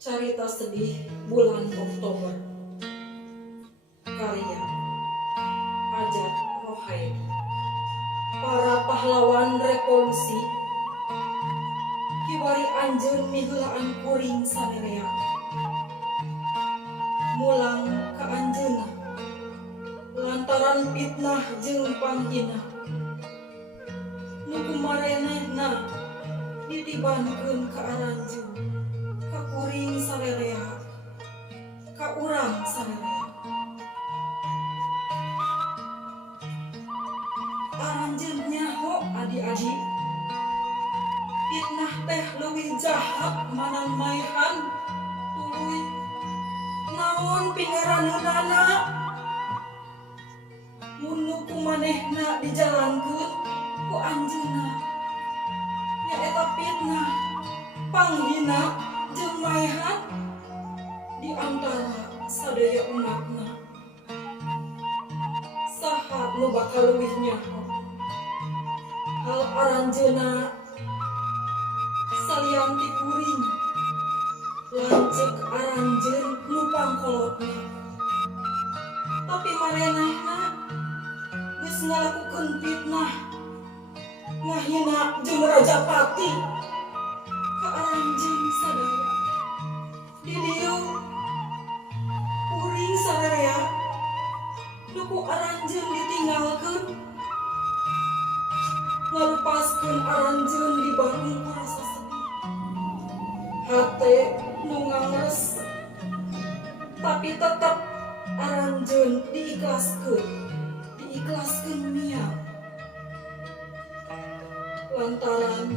Carita Sedih Bulan Oktober. Karya Ajat Rohaidi. Para pahlawan revolusi kibari anjeun miheulaan kuring sanerea. Mulang ka anjeunna lantaran fitnah jeung panghina. Nu kumarenehna ditibankeun ka aranjeun, ka kuring sarerea, ka urang sarerea. Aranjeun nyaho adi-adi, fitnah teh leuwih jahat manan maehan tuluy. Naon pingaraneunana? Mun nu kumanehna dijalankeun ku anjeunna nyaeta fitnah, panghina jeung maehan di antara sadaya umatna. Saha nu bakal leuwih nyaho? Hal aranjeunna salian ti kuring, lanceuk aranjeun nu pangkolotna. Tapi marenehna geus ngalakukeun fitnah, ngahina jeung Rajapati ka aranjeun sadaya. Di dieu kuring sarerea nu ku aranjeun ditinggalkeun, ngalupaskeun aranjeun di barung ku rasa sedih. Hate nu ngangres, tapi tetep aranjeun diikhlaskeun miang. Lantaran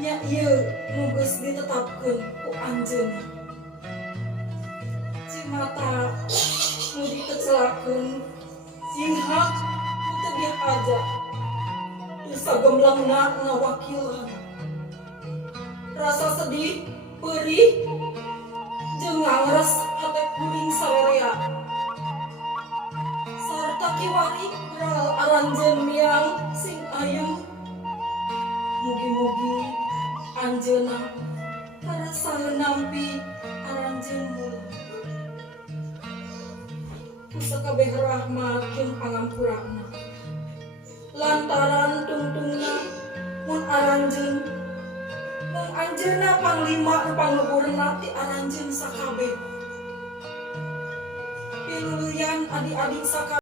nya ieu nu geus ditetapkeun ku anjeunna. Cimata nu dikecelakeun jinghak nu teu dihaja, teu sagemblengna ngawakilan. Rasa sedih, peurih, jeung ngangres hate kuring sarerea. Sarta kiwari beral aranjeun miang sing ayem. Mugi-mugi anjeunna karasaeun nampi aranjeun heula. Ku sakabeh rahmat jeung pangampurana. Lantaran tungtungna mun anjeunna panglima nu pangluhurna ti aranjeun sakabeh. Piluluyan adik-adik sakabeh